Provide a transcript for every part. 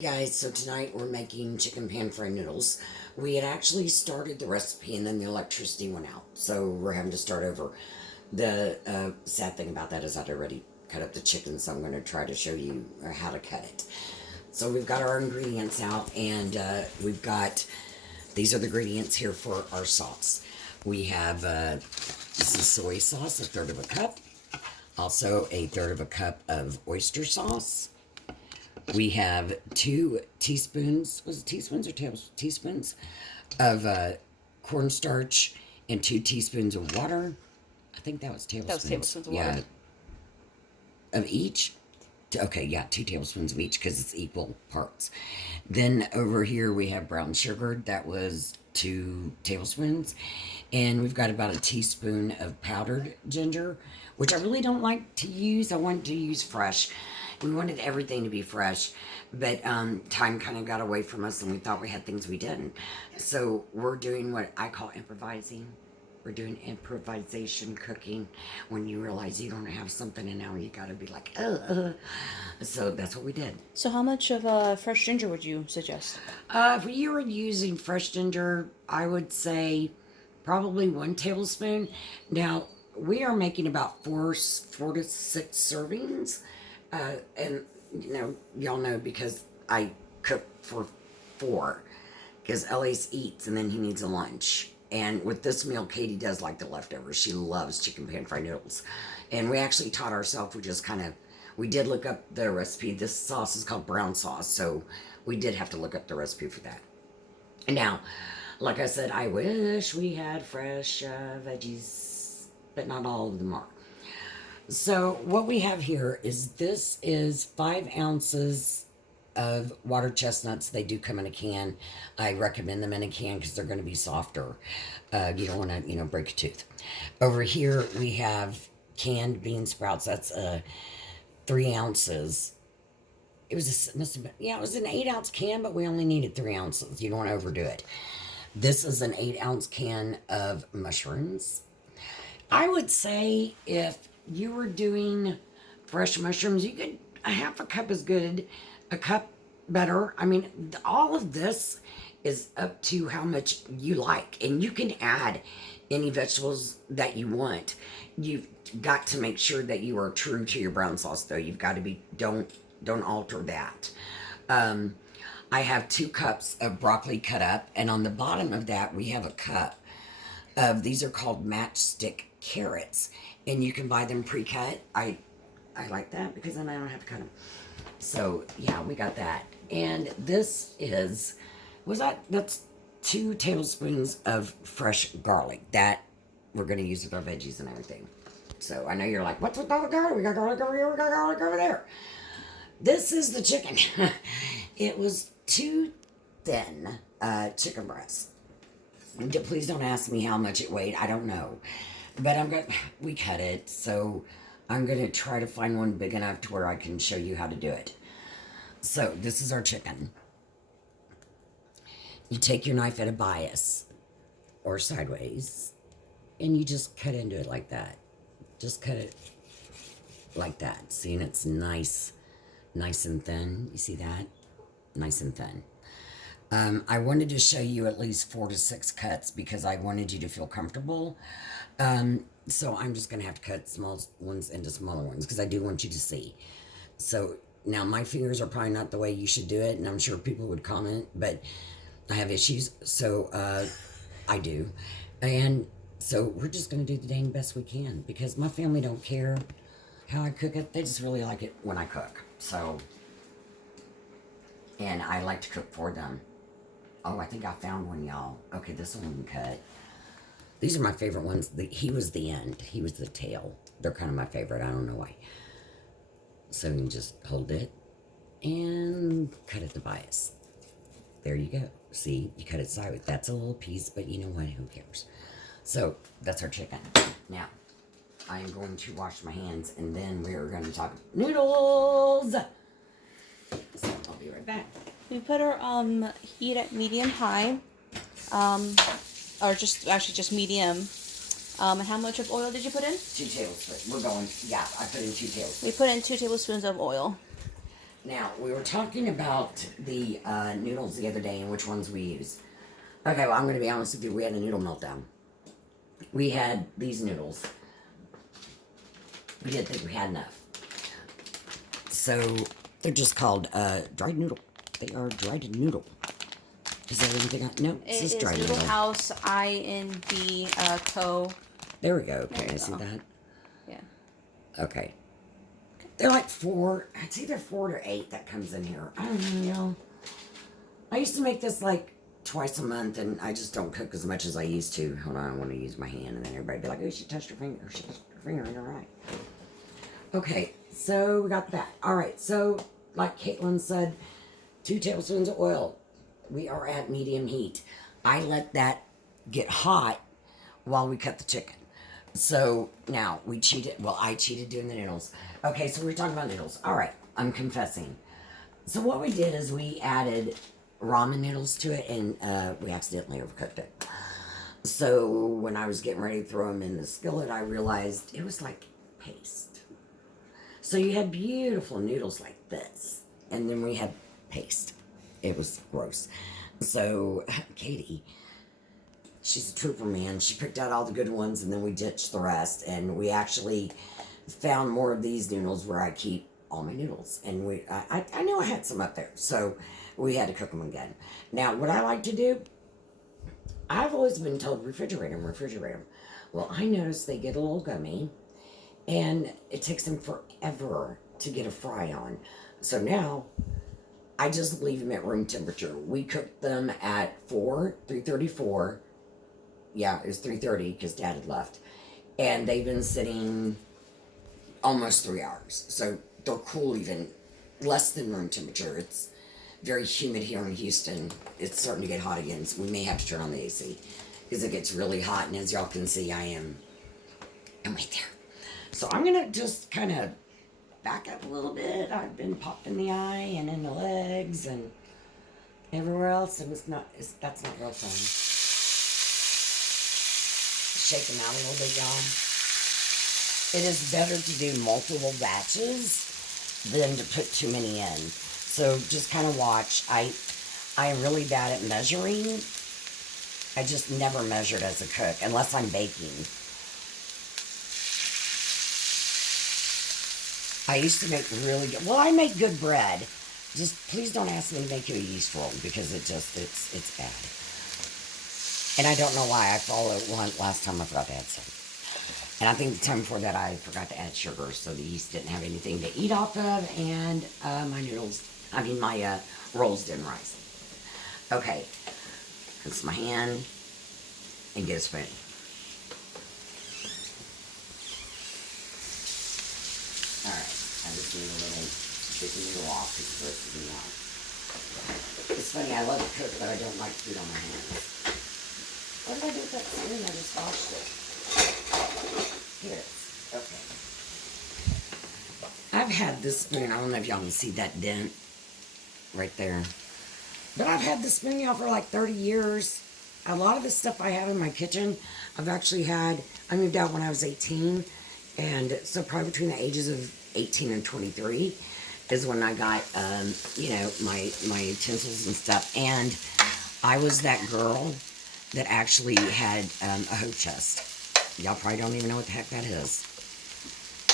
Guys, so tonight we're making chicken pan fried noodles. We had actually started the recipe and then the electricity went out, so we're having to start over. The sad thing about that is I'd already cut up the chicken, so I'm going to try to show you how to cut it. So we've got our ingredients out, and we've got, these are the ingredients here for our sauce. We have, this is soy sauce, a third of a cup. Also a third of a cup of oyster sauce. We have 2 teaspoons, was it teaspoons or tablespoons? Teaspoons of cornstarch and 2 teaspoons of water. I think that was tablespoons. That was tablespoons of water. Yeah. Of each? Okay, yeah, 2 tablespoons of each because it's equal parts. Then over here we have brown sugar. That was 2 tablespoons. And we've got about a teaspoon of powdered ginger, which I really don't like to use. I want to use fresh. We wanted everything to be fresh, but time kind of got away from us and we thought we had things we didn't. So we're doing what I call improvising. We're doing improvisation cooking when you realize you don't have something and now you gotta be like, So that's what we did. So how much of fresh ginger would you suggest? If you were using fresh ginger, I would say probably 1 tablespoon. Now, we are making about 4 to 6 servings. And y'all know because I cook for 4, because Ellis eats and then he needs a lunch. And with this meal, Katie does like the leftovers. She loves chicken pan fried noodles. And we actually taught ourselves, we did look up the recipe. This sauce is called brown sauce, so we did have to look up the recipe for that. And now, like I said, I wish we had fresh veggies, but not all of them are. So what we have here is, this is 5 ounces of water chestnuts. They do come in a can. I recommend them in a can because they're going to be softer. You don't want to, break a tooth. Over here we have canned bean sprouts. That's 3 ounces. It was it was an 8-ounce can, but we only needed 3 ounces. You don't want to overdo it. This is an 8-ounce can of mushrooms. I would say if you were doing fresh mushrooms, you could, a half a cup is good, a cup better. I mean, all of this is up to how much you like, and you can add any vegetables that you want. You've got to make sure that you are true to your brown sauce, though. You've got to be, don't alter that. I have 2 cups of broccoli cut up, and on the bottom of that we have a cup of, these are called matchstick carrots, and you can buy them pre-cut. I like that because then I don't have to cut them. So yeah, we got that. And this is, that's 2 tablespoons of fresh garlic that we're going to use with our veggies and everything. So I know you're like, what's with all the garlic? We got garlic over here, we got garlic over there. This is the chicken. It was too thin chicken breast. Please don't ask me how much it weighed. I don't know. But we cut it, so I'm going to try to find one big enough to where I can show you how to do it. So this is our chicken. You take your knife at a bias or sideways, and you just cut into it like that. Just cut it like that. See, and it's nice and thin. You see that? Nice and thin. I wanted to show you at least 4 to 6 cuts because I wanted you to feel comfortable. So I'm just going to have to cut small ones into smaller ones because I do want you to see. So now my fingers are probably not the way you should do it, and I'm sure people would comment, but I have issues, so I do. And so we're just going to do the dang best we can because my family don't care how I cook it. They just really like it when I cook. So, and I like to cook for them. Oh, I think I found one, y'all. Okay, this one cut. These are my favorite ones. He was the end. He was the tail. They're kind of my favorite. I don't know why. So you just hold it and cut it to bias. There you go. See, you cut it sideways. That's a little piece, but you know what? Who cares? So that's our chicken. Now, I am going to wash my hands, and then we are going to talk noodles. So I'll be right back. We put our heat at medium high, or just medium. And how much of oil did you put in? 2 tablespoons. I put in 2 tablespoons. We put in 2 tablespoons of oil. Now, we were talking about the noodles the other day and which ones we use. Okay, well, I'm going to be honest with you. We had a noodle meltdown. We had these noodles. We didn't think we had enough. So, they're just called dried noodle. They are dried noodle. Is there anything else? No, it's just dried Noodle noodle. House IND Co. There we go. Okay, There I we see go. that. Yeah. Okay. They're like 4. It's either 4 or 8 that comes in here. I don't know, y'all. I used to make this like twice a month, and I just don't cook as much as I used to. Hold on, I want to use my hand, and then everybody be like, "Oh, you should touch your finger. She touched her finger, and you're right." Okay, so we got that. All right, so like Caitlin said, 2 tablespoons of oil. We are at medium heat. I let that get hot while we cut the chicken. So now we cheated. Well, I cheated doing the noodles. Okay, so we're talking about noodles. All right, I'm confessing. So what we did is we added ramen noodles to it, and we accidentally overcooked it. So when I was getting ready to throw them in the skillet, I realized it was like paste. So you had beautiful noodles like this, and then we had paste. It was gross. So Katie, she's a trooper, man. She picked out all the good ones, and then we ditched the rest, and we actually found more of these noodles where I keep all my noodles, and I knew I had some up there, so we had to cook them again. Now, what I like to do, I've always been told refrigerate them. Well, I noticed they get a little gummy, and it takes them forever to get a fry on. So now I just leave them at room temperature. We cooked them at 334. Yeah, it was 3:30 because Dad had left, and they've been sitting almost 3 hours. So they're cool even less than room temperature. It's very humid here in Houston. It's starting to get hot again, so we may have to turn on the AC because it gets really hot. And as y'all can see, I'm right there. So I'm gonna just kind of back up a little bit. I've been popped in the eye and in the legs and everywhere else, and that's not real fun. Shake them out a little bit, y'all. It is better to do multiple batches than to put too many in. So just kind of watch. I am really bad at measuring. I just never measured as a cook unless I'm baking. I used to make really good. Well, I make good bread. Just please don't ask me to make you a yeast roll because it's bad. And I don't know why. I followed one last time. I forgot to add some. And I think the time before that I forgot to add sugar, so the yeast didn't have anything to eat off of, and my rolls didn't rise. Okay, rinse my hand and get a spoon. Alright, I just need a little get the noodle off because it's roasted me off. It's funny, I love to cook, but I don't like food on my hands. What did I do with that spoon? I just washed it. Here it is. Okay. I've had this spoon. I don't know if y'all can see that dent right there. But I've had this spoon, y'all, for like 30 years. A lot of the stuff I have in my kitchen, I've actually had. I moved out when I was 18. And so probably between the ages of 18 and 23 is when I got, my utensils and stuff. And I was that girl that actually had a hope chest. Y'all probably don't even know what the heck that is.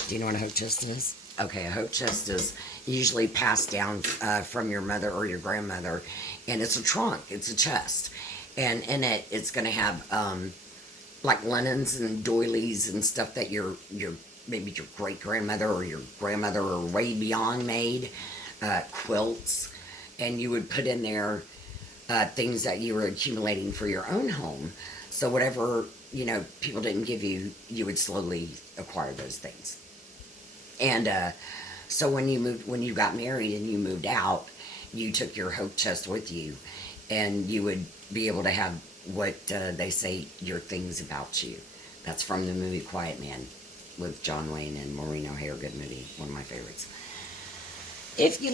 Do you know what a hope chest is? Okay, a hope chest is usually passed down from your mother or your grandmother, and it's a trunk, it's a chest, and in it, it's going to have like linens and doilies and stuff that your maybe your great grandmother or your grandmother or way beyond made, quilts, and you would put in there things that you were accumulating for your own home. So whatever people didn't give you, you would slowly acquire those things. And so when you got married and you moved out, you took your hope chest with you, and you would be able to have what they say your things about you. That's from the movie Quiet Man with John Wayne and Maureen O'Hare. Good movie, one of my favorites. If you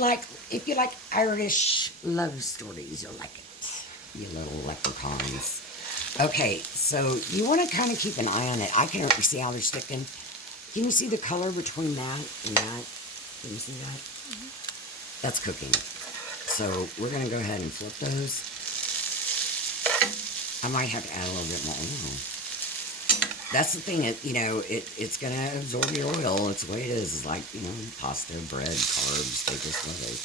like Irish love stories, you'll like it, you little leprechauns. Okay, so you want to kind of keep an eye on it. I can't see how they're sticking. Can you see the color between that and that? Can you see that? Mm-hmm. That's cooking. So we're gonna go ahead and flip those. I might have to add a little bit more oil. That's the thing, it's gonna absorb your oil. It's the way it is. It's like, pasta, bread, carbs, they just love it.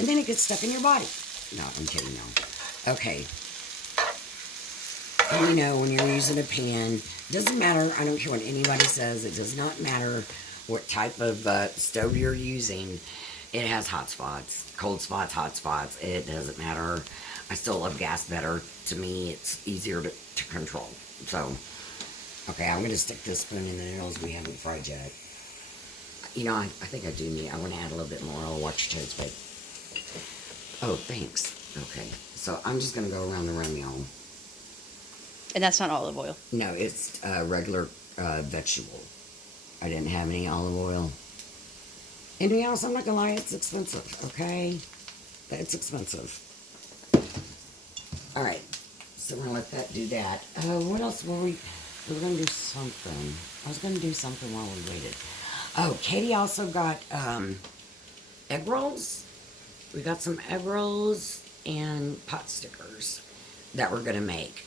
And then it gets stuck in your body. No, I'm kidding, no. Okay. And when you're using a pan, it doesn't matter. I don't care what anybody says. It does not matter what type of stove you're using. It has hot spots, cold spots, hot spots. It doesn't matter. I still love gas better. To me, it's easier to control. So, okay, I'm going to stick this spoon in the noodles we haven't fried yet. I think I want to add a little bit more. I'll watch your toes, babe. Oh, thanks. Okay, so I'm just going to go around the rim, y'all. And that's not olive oil. No, it's regular vegetable. I didn't have any olive oil. And to be honest, I'm not going to lie, it's expensive, okay? It's expensive. Alright, so we're going to let that do that. What else were we were going to do something. I was going to do something while we waited. Oh, Katie also got egg rolls. We got some egg rolls and pot stickers that we're going to make.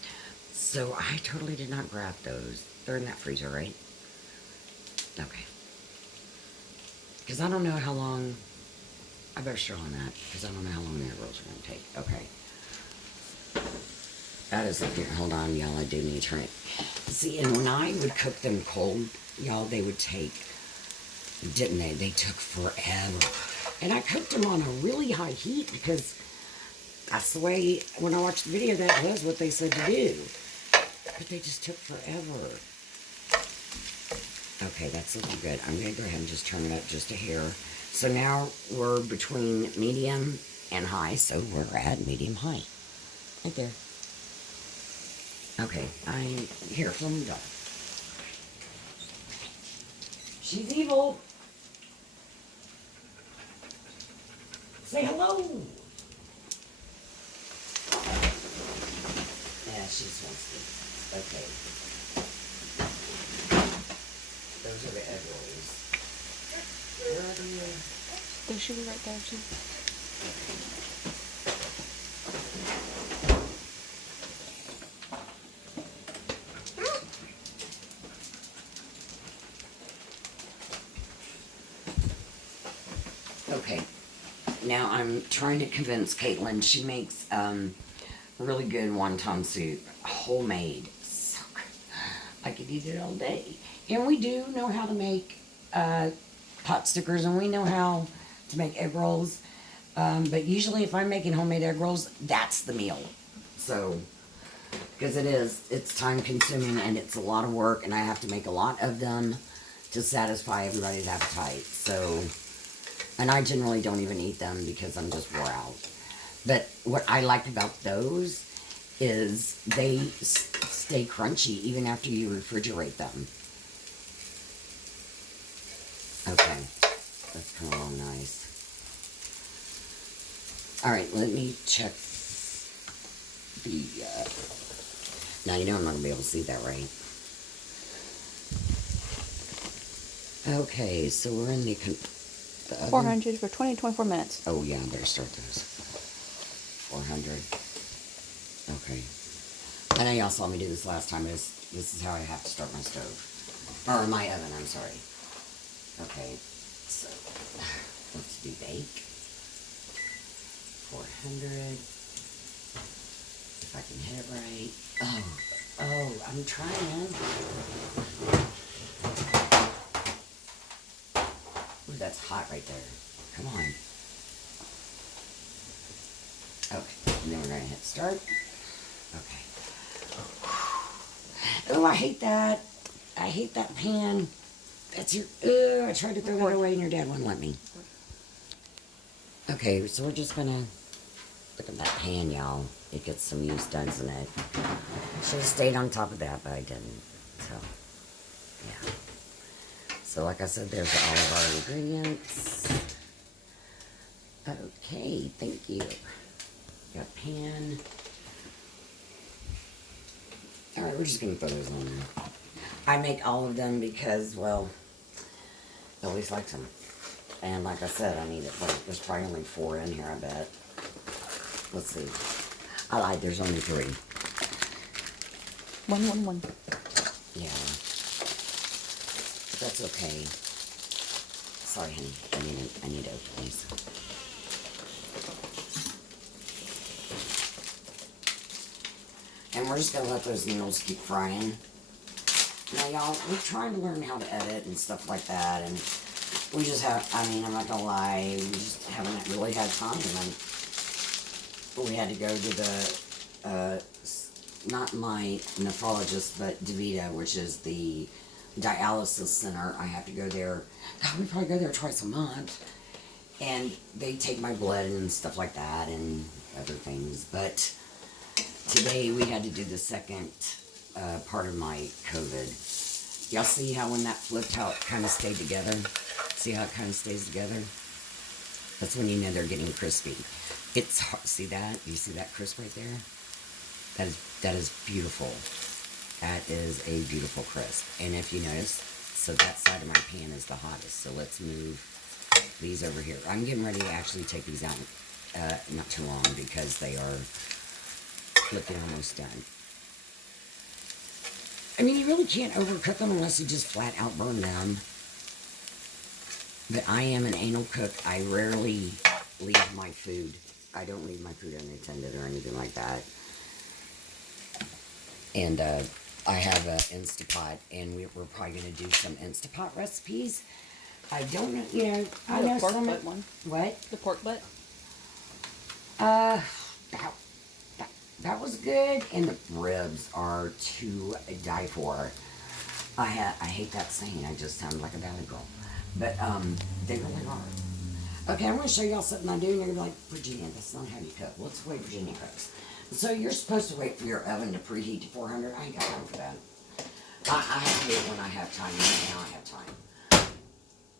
So I totally did not grab those. They're in that freezer, right? Okay. Because I don't know how long... I better show on that, because I don't know how long the egg rolls are going to take. Okay. That is looking... Hold on, y'all. I do need to turn it. See, and when I would cook them cold, y'all, they would take... Didn't they? They took forever. And I cooked them on a really high heat, because that's the way, when I watched the video, that was what they said to do. But they just took forever. Okay, that's looking good. I'm going to go ahead and just turn it up just a hair. So now we're between medium and high, so we're at medium-high. Right there. Okay, I'm here from the dog. She's evil. Say hello. Yeah, she just wants to. Okay. Those are the egg rolls. Where are the... They should be right there, too. Okay. Now I'm trying to convince Caitlin. She makes really good wonton soup. Homemade. So good. I could eat it all day. And we do know how to make pot stickers, and we know how to make egg rolls. But usually if I'm making homemade egg rolls, that's the meal. So, because it's time consuming and it's a lot of work, and I have to make a lot of them to satisfy everybody's appetite. So, and I generally don't even eat them because I'm just wore out. But what I like about those is they stay crunchy even after you refrigerate them. Okay, that's coming along nice. Alright, let me check the, now you know I'm not going to be able to see that, right? Okay, so we're in the oven. 400 for 20 to 24 minutes. Oh yeah, I better start those. 400. Okay. I know y'all saw me do this last time. This is how I have to start my stove. Or my oven, I'm sorry. Okay, so let's do bake. 400. If I can hit it right. Oh, I'm trying. Ooh, that's hot right there. Come on. Okay, and then we're going to hit start. Okay. Oh, I hate that. I hate that pan. That's your... I tried to throw that away and your dad wouldn't let me. Okay, so we're just going to... Look at that pan, y'all. It gets some use, doesn't it? Should have stayed on top of that, but I didn't. So, yeah. So, like I said, there's all of our ingredients. Okay, thank you. Got pan. Alright, we're just going to throw those on there. I make all of them because, well, I always like them. And like I said, I need it. Like, there's probably only 4 in here, I bet. Let's see. I lied, there's only 3. 111. Yeah. That's okay. Sorry, honey. I need to open these. And we're just gonna let those noodles keep frying. Now, y'all, we're trying to learn how to edit and stuff like that, and we just have, I mean, I'm not gonna lie, we just haven't really had time. And we had to go to the, not my nephrologist, but DeVita, which is the dialysis center. I have to go there. God, we probably go there twice a month. And they take my blood and stuff like that and other things. But today we had to do the second part of my COVID. Y'all see how when that flipped, how it kind of stayed together? See how it kind of stays together? That's when you know they're getting crispy. It's hard. See that? You see that crisp right there? That is beautiful. That is a beautiful crisp. And if you notice, so that side of my pan is the hottest. So let's move these over here. I'm getting ready to actually take these out not too long because they are looking almost done. I mean, you really can't overcook them unless you just flat out burn them. But I am an anal cook. I rarely leave my food. I don't leave my food unattended or anything like that. And I have an Instapot, and we're probably going to do some Instapot recipes. I don't know, you know, I know pork some. butt one. What? The pork butt. That was good, and the ribs are to die for. I hate that saying. I just sound like a valley girl, but they really are. Okay, I'm going to show y'all something I do, and you're going to be like, Virginia, that's not how you cook. Well, it's the way Virginia cooks. So you're supposed to wait for your oven to preheat to 400. I ain't got time for that. I have to do it when I have time. Right now I have time.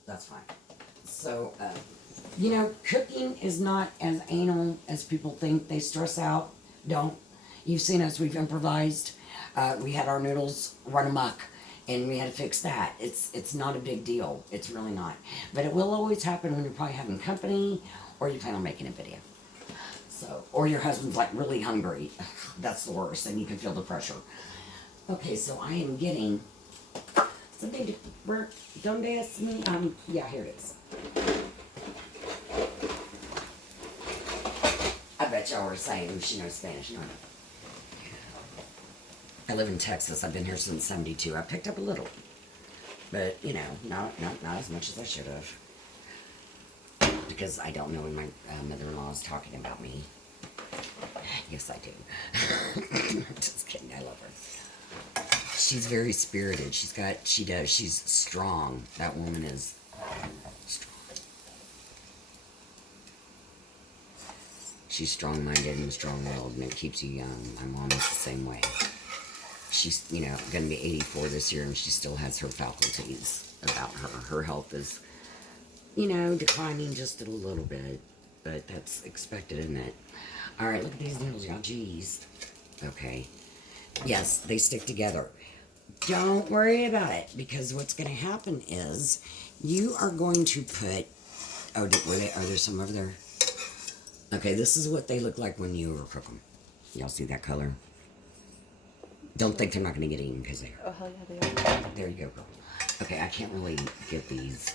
That's fine. So, you know, cooking is not as anal as people think. They stress out. Don't. You've seen us. We've improvised. We had our noodles run amok, and we had to fix that. It's not a big deal. It's really not. But it will always happen when you're probably having company or you plan on making a video. So, or your husband's like really hungry. That's the worst, and you can feel the pressure. Okay, so I am getting something to work. Don't ask me. Yeah, here it is. I bet y'all were saying she knows Spanish. No. I live in Texas. I've been here since '72. I picked up a little, but you know, not as much as I should have. Because I don't know when my mother-in-law is talking about me. Yes, I do. Just kidding. I love her. She's very spirited. She's strong. That woman is strong. She's strong-minded and strong-willed, and it keeps you young. My mom is the same way. She's, you know, going to be 84 this year, and she still has her faculties about her. Her health is, you know, declining just a little bit, but that's expected, isn't it? All right, look at these noodles, y'all. Jeez. Okay. Yes, they stick together. Don't worry about it, because what's going to happen is you are going to put... Oh, are there some over there? Okay, this is what they look like when you overcook them. Y'all see that color? Don't think they're not going to get eaten, because they are. Oh, hell yeah, they are. There you go, girl. Okay, I can't really get these.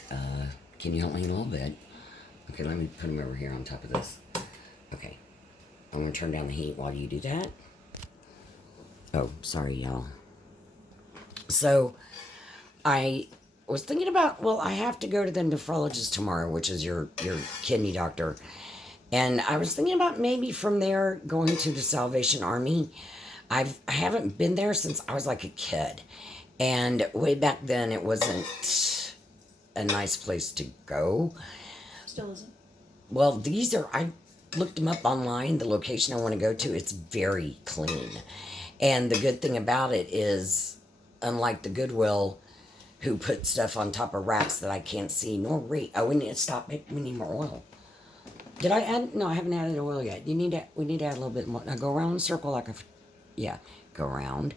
Can you help me a little bit? Okay, let me put them over here on top of this. Okay. I'm going to turn down the heat while you do that. Oh, sorry, y'all. So, I was thinking about, well, I have to go to the nephrologist tomorrow, which is your kidney doctor. And I was thinking about maybe from there going to the Salvation Army. I haven't been there since I was like a kid. And way back then, it wasn't a nice place to go. Still isn't. Well, these are, I looked them up online, the location I want to go to, it's very clean. And the good thing about it is, unlike the Goodwill, who put stuff on top of racks that I can't see nor read. Oh, we need to stop. We need more oil. Did I add? No, I haven't added oil yet. We need to add a little bit more. Now go around in a circle like a, yeah, go around.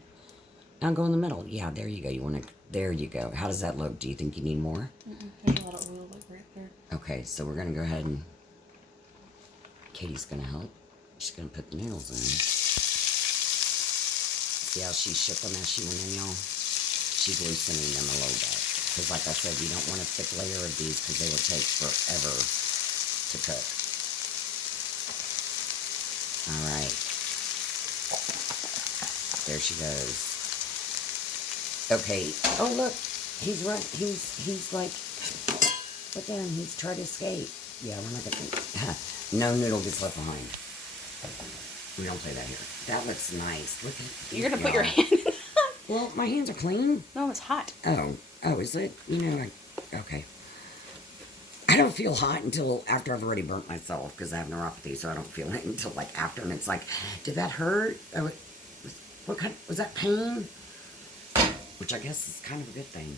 Now go in the middle. Yeah, there you go. You want to There you go. How does that look? Do you think you need more? There's a lot of oil right there. Okay, so we're gonna go ahead and Katie's gonna help. She's gonna put the noodles in. See how she shook them as she went in, y'all? She's loosening them a little bit. Because like I said, you don't want a thick layer of these because they will take forever to cook. Alright. There she goes. Okay. Oh, look. He's run. He's like, look at him. He's trying to escape. Yeah, we're not gonna. No noodle gets left behind. We don't play that here. That looks nice. Look at. You're gonna put your hand in that? Well, my hands are clean. No, it's hot. Oh, is it? You know, okay. I don't feel hot until after I've already burnt myself because I have neuropathy, so I don't feel it until like after, and it's like, did that hurt? Oh, what kind? Was that pain? Which I guess is kind of a good thing.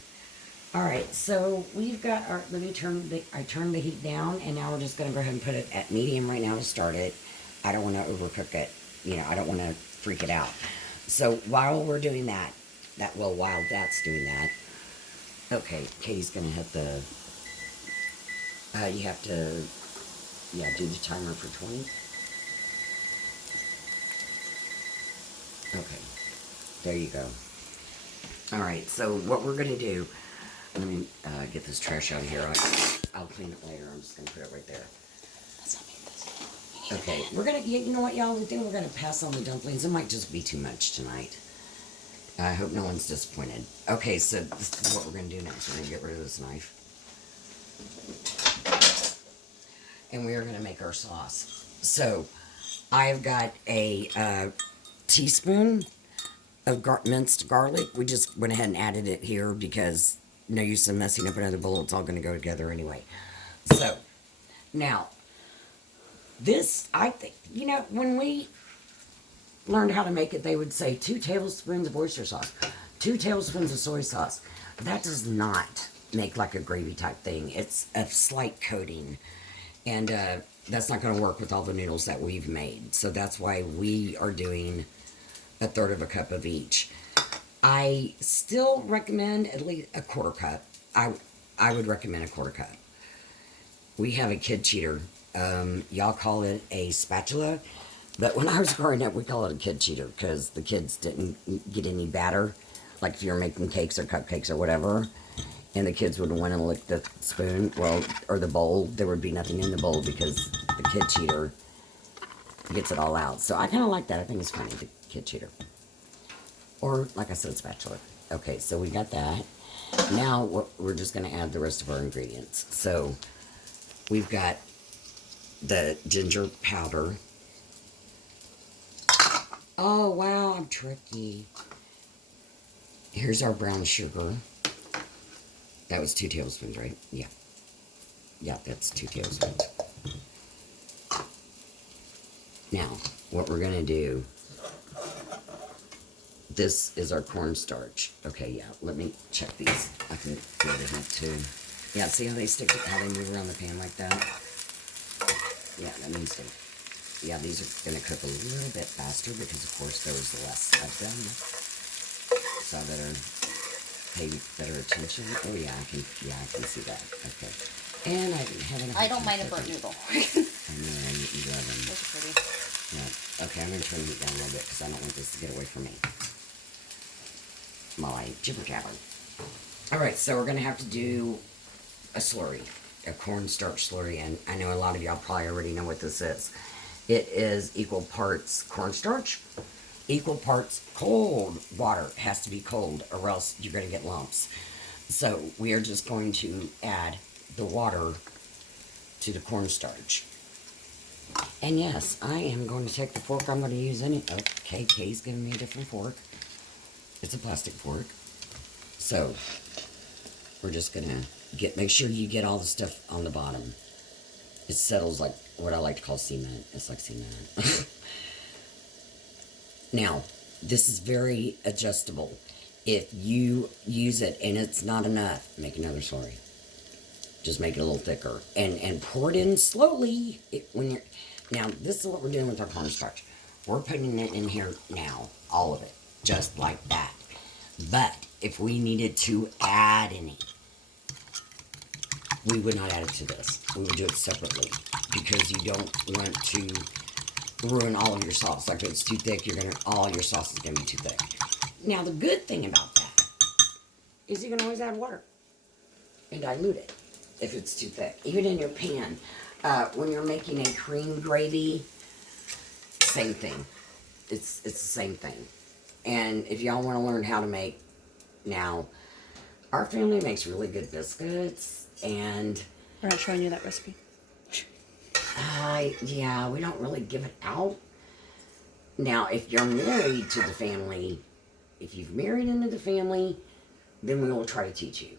All right, so we've got our. Let me turn the. I turned the heat down, and now we're just gonna go ahead and put it at medium right now to start it. I don't want to overcook it. You know, I don't want to freak it out. So while we're doing that, while that's doing that, okay, Katie's gonna hit the. You have to, yeah, do the timer for 20. Okay, there you go. All right, so what we're gonna do, let me get this trash out of here. I'll clean it later. I'm just gonna put it right there. Okay, we're gonna, you know what, y'all, we think we're gonna pass on the dumplings. It might just be too much tonight. I hope no one's disappointed. Okay, so this is what we're gonna do next. We're gonna get rid of this knife. And we are gonna make our sauce. So, I've got a teaspoon of minced garlic. We just went ahead and added it here because no use in messing up another bowl. It's all gonna go together anyway. So, now, this, I think, you know, when we learned how to make it, they would say 2 tablespoons of oyster sauce, 2 tablespoons of soy sauce. That does not make like a gravy type thing. It's a slight coating. And that's not going to work with all the noodles that we've made. So that's why we are doing 1/3 of a cup of each. I still recommend at least a 1/4 cup. I would recommend a 1/4 cup. We have a kid cheater. Y'all call it a spatula, but when I was growing up, we call it a kid cheater because the kids didn't get any batter. Like if you're making cakes or cupcakes or whatever, and the kids would want to lick the spoon, well, or the bowl, there would be nothing in the bowl because the kid cheater gets it all out. So I kind of like that. I think it's funny, the kid cheater. Or, like I said, spatula. Okay, so we got that. Now we're just going to add the rest of our ingredients. So we've got the ginger powder. Oh, wow, I'm tricky. Here's our brown sugar. That was 2 tablespoons, right? Yeah. Yeah, that's 2 tablespoons. Now, what we're going to do, this is our cornstarch. Okay, yeah, let me check these. I can go to heat too. Yeah, see how they stick, how they move around the pan like that? Yeah, that means to. Yeah, these are going to cook a little bit faster because, of course, there was less of them. So I better pay better attention. Oh, yeah, I can see that. Okay. And I don't mind a burnt noodle. I know, you love them. Those are pretty. Yeah. Okay, I'm going to turn the heat down a little bit because I don't want this to get away from me. My jibber jabber. Alright, so we're going to have to do a slurry. A cornstarch slurry. And I know a lot of y'all probably already know what this is. It is equal parts cornstarch, equal parts cold water. It has to be cold or else you're going to get lumps. So we are just going to add the water to the cornstarch. And yes, I am going to take the fork I'm going to use in it. Okay, Kay's giving me a different fork. It's a plastic fork. So we're just going to make sure you get all the stuff on the bottom. It settles like what I like to call cement. It's like cement. Now, this is very adjustable. If you use it and it's not enough, make another slurry. Just make it a little thicker. And pour it in slowly. Now, this is what we're doing with our cornstarch. We're putting it in here now. All of it. Just like that. But if we needed to add any, we would not add it to this. We would do it separately because you don't want to ruin all of your sauce. Like if it's too thick, all your sauce is gonna be too thick. Now the good thing about that is you can always add water and dilute it if it's too thick. Even in your pan, when you're making a cream gravy, same thing. It's the same thing. And if y'all want to learn how to make, now, our family makes really good biscuits, and We're not showing you that recipe. yeah, we don't really give it out. Now, if you're married to the family, if you've married into the family, then we will try to teach you.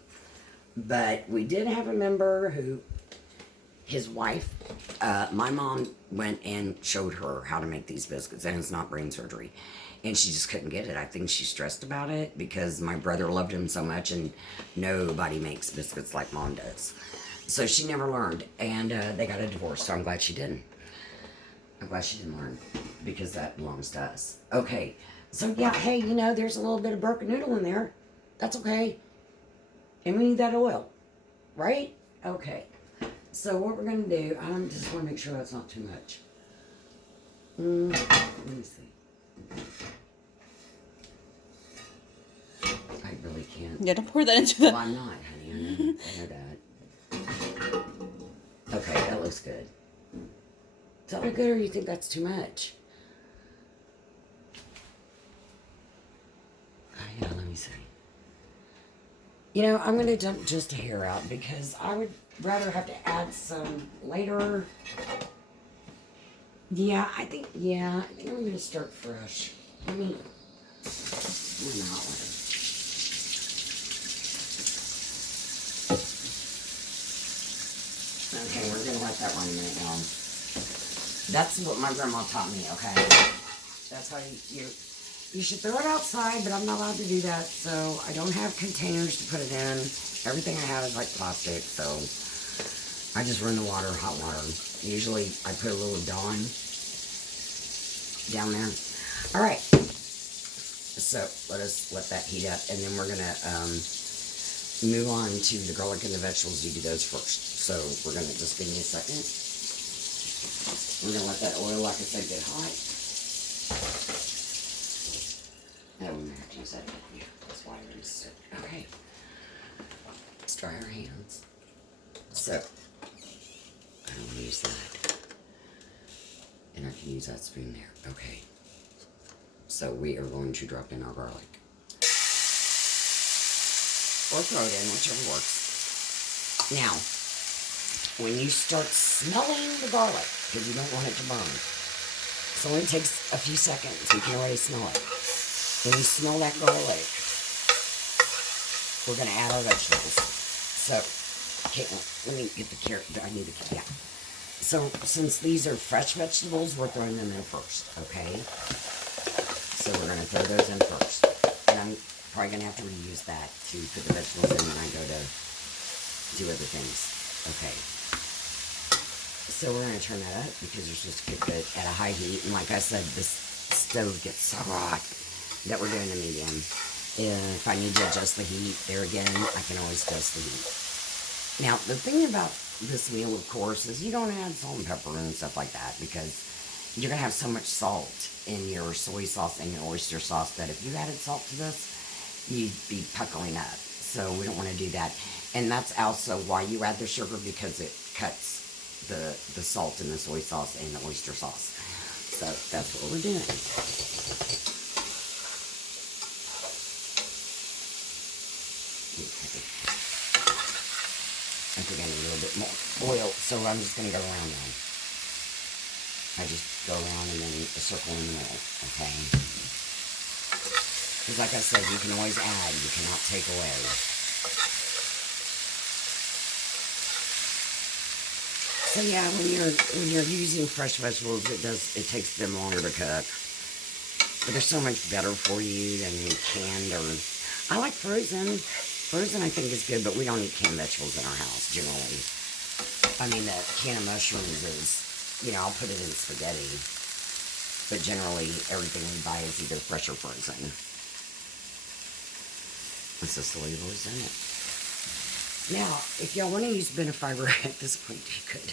But we did have a member who, his wife, my mom went and showed her how to make these biscuits, and it's not brain surgery. And she just couldn't get it. I think she's stressed about it because my brother loved him so much, and nobody makes biscuits like Mom does. So she never learned, and they got a divorce, so I'm glad she didn't. I'm glad she didn't learn because that belongs to us. Okay, so yeah, hey, there's a little bit of broken noodle in there. That's okay. And we need that oil, right? Okay. So what we're going to do, I just want to make sure that's not too much. Let me see. I really can't. Yeah, don't pour that into the... Well, I'm not, honey. I know that. Okay, that looks good. Does that look good, or you think that's too much? Yeah, let me see. I'm going to dump just a hair out because I would rather have to add some later. I think I'm going to start fresh. Let me not let it. Okay, we're going to let that run a minute now. That's what my grandma taught me, okay? That's how you should throw it outside, but I'm not allowed to do that, so I don't have containers to put it in. Everything I have is like plastic, so I just run the water, hot water. Usually I put a little Dawn down there. All right, so let that heat up, and then we're gonna move on to the garlic and the vegetables. You do those first. So we're gonna just give me a second. We're gonna let that oil, like I said, get hot. No, we have to use that. Yeah, that's why we're gonna sit. Okay. Let's dry our hands. So I don't use that. And I can use that spoon there. Okay. So we are going to drop in our garlic. Or throw it in, whichever works. Now, when you start smelling the garlic, because you don't want it to burn, it only takes a few seconds. You can already smell it. When you smell that garlic, we're going to add our vegetables. So, Caitlin, let me get the carrot. I need the carrot. Yeah. So, since these are fresh vegetables, we're throwing them in first, okay? So, we're going to throw those in first. And I'm probably going to have to reuse that to put the vegetables in when I go to do other things. Okay. So, we're going to turn that up because we're supposed to cook it at a high heat. And like I said, this stove gets so hot that we're doing a medium. If I need to adjust the heat, there again, I can always adjust the heat. Now, the thing about this meal, of course, is you don't add salt and pepper and stuff like that because you're going to have so much salt in your soy sauce and your oyster sauce that if you added salt to this, you'd be puckering up. So we don't want to do that. And that's also why you add the sugar, because it cuts the salt in the soy sauce and the oyster sauce. So that's what we're doing. Okay. I think I need a little bit more oil, so I'm just going to go around now. I just go around and then a circle in the middle, okay? Because like I said, you can always add, you cannot take away. So yeah, when you're using fresh vegetables, it takes them longer to cook. But they're so much better for you than canned or... I like frozen. Frozen I think is good, but we don't eat canned vegetables in our house, generally. I mean, the can of mushrooms is, I'll put it in spaghetti. But generally, everything we buy is either fresh or frozen. It's the soy oils in it. Now, if y'all want to use benefiber at this point, you could.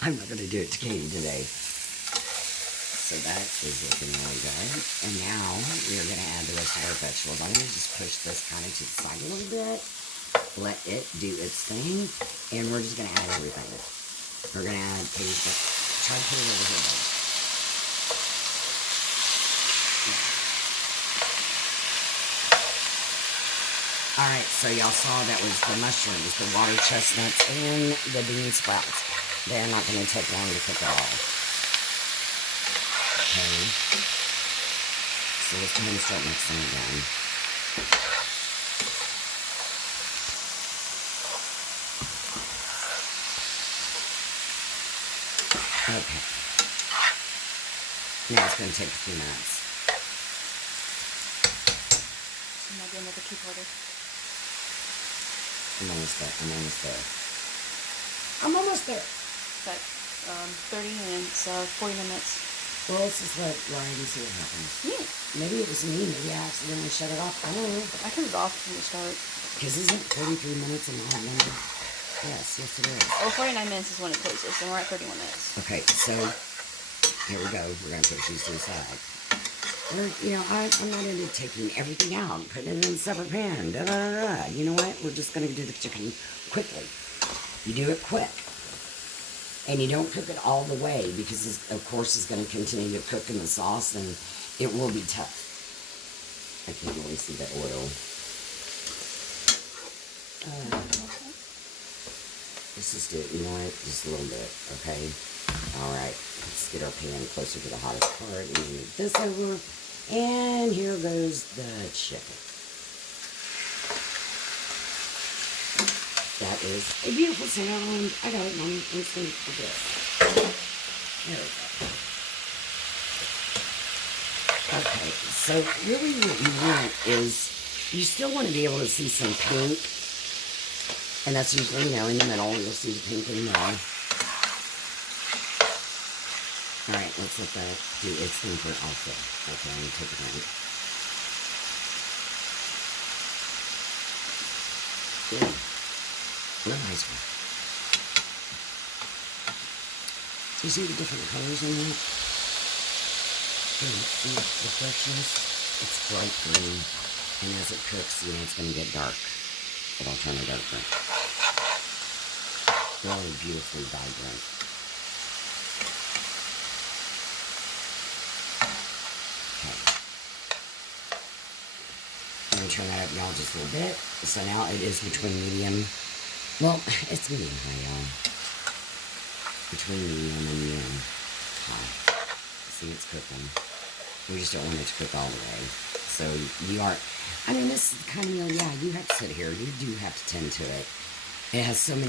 I'm not going to do it to Katie today. So that is looking really good. And now we are going to add the rest of our vegetables. I'm going to just push this kind of to the side a little bit. Let it do its thing. And we're just going to add everything. We're going to add Katie's, try to put it over here, babe. Alright, so y'all saw that was the mushrooms, the water chestnuts, and the bean sprouts. They're not going to take long to cook at all. Okay. So let's go ahead and start mixing again. Okay. Now it's going to take a few minutes. I'm not doing another two-parter. I'm almost there. I'm almost there. But 30 minutes, 40 minutes. Well, let's just let Ryan see what happens. Yeah. Maybe it was me. Maybe I accidentally shut it off. I don't know. I turned it off from the start. Because isn't 33 minutes an odd number? Yes, it is. Oh, 49 minutes is when it closes, and we're at 31 minutes. Okay, so here we go. We're going to put these to the side. I'm not into taking everything out, putting it in a separate pan. Da, da, da, da. You know what? We're just going to do the chicken quickly. You do it quick. And you don't cook it all the way because, of course, it's going to continue to cook in the sauce and it will be tough. I can really see the oil. Let's just do it. You know what? Just a little bit, okay? Alright, let's get our pan closer to the hottest part and move this over. And here goes the chicken. That is a beautiful sound. I got it, Mommy. Instant for this. There we go. Okay, so really what you want is, you still want to be able to see some pink. And that's usually, in the middle. You'll see the pink in the middle. Alright, let's let that do its thing for also. Okay, I'm going to take it out. Good. A little nicer. You see the different colors in that? The freshness? It's bright green. And as it cooks, it's going to get dark. It'll turn it over. Really beautifully vibrant. I'm going to turn that up, y'all, just a little bit. So now it is between medium. Well, it's medium high, y'all. Between medium and medium high. See, it's cooking. We just don't want it to cook all the way. So you are, this is the kind of meal, you have to sit here. You do have to tend to it. It has so many